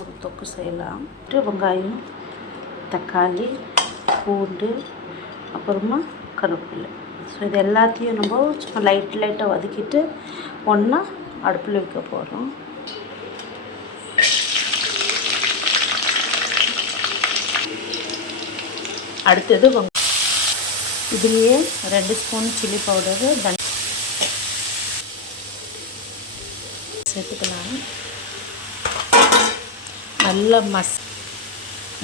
ஒரு தொக்கு செய்யலாம். வெங்காயம், தக்காளி, பூண்டு, அப்புறமா கருவேப்பிலை. ஸோ இது எல்லாத்தையும் நம்ம சும்மா லைட்டாக வதக்கிட்டு ஒன்றா அடுப்பில் வைக்க போகிறோம். அடுத்தது இதுலேயே 2 ஸ்பூன் சில்லி பவுடரு சேர்த்துக்கலாம். நல்லா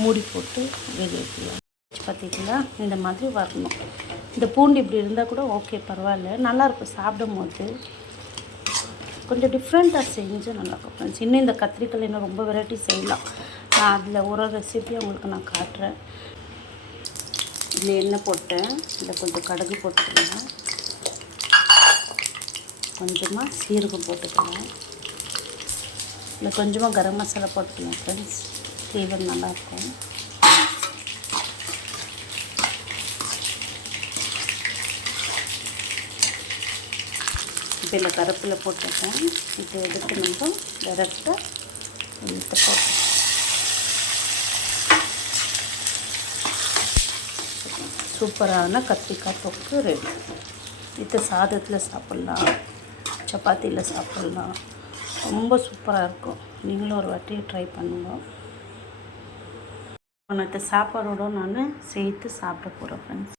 மூடி போட்டு வேக வைக்கலாம். பார்த்திங்களா, இந்த மாதிரி வரணும். இந்த பூண்டு இப்படி இருந்தால் கூட ஓகே, பரவாயில்ல, நல்லாயிருக்கும். சாப்பிடும் போது கொஞ்சம் டிஃப்ரெண்ட்டாக செஞ்சு நல்லாயிருக்கும் ஃப்ரெண்ட்ஸ். இன்னும் இந்த கத்திரிக்காய் இன்னும் ரொம்ப வெரைட்டி செய்யலாம். நான் அதில் ஒரு ரெசிபியை உங்களுக்கு நான் காட்டுறேன். இதில் எண்ணெய் போட்டேன். இதில் கொஞ்சம் கடுகு போட்டுக்கலாம், கொஞ்சமாக சீரகம் போட்டுக்கலாம், இதில் கொஞ்சமாக கரம் மசாலா போட்டுக்கலாம் ஃப்ரெண்ட்ஸ். ஃப்ளேவர் நல்லாயிருக்கும். இப்போ இதில் கருவேப்பிலை போட்டுருக்கேன். இதை எடுத்து நம்ம டைரெக்டாக இழுத்து போட்டோம். சூப்பரான கத்திரிக்காய் தொக்கு ரெடி. இது சாதத்தில் சாப்பிட்லாம், சப்பாத்தியில் சாப்பிட்லாம். ரொம்ப சூப்பராக இருக்கும். நீங்களும் ஒரு வாட்டி ட்ரை பண்ணுங்க. மற்ற சாப்பாடோடு நான் சேர்த்து சாப்பிட போகிறேன் ஃப்ரெண்ட்ஸ்.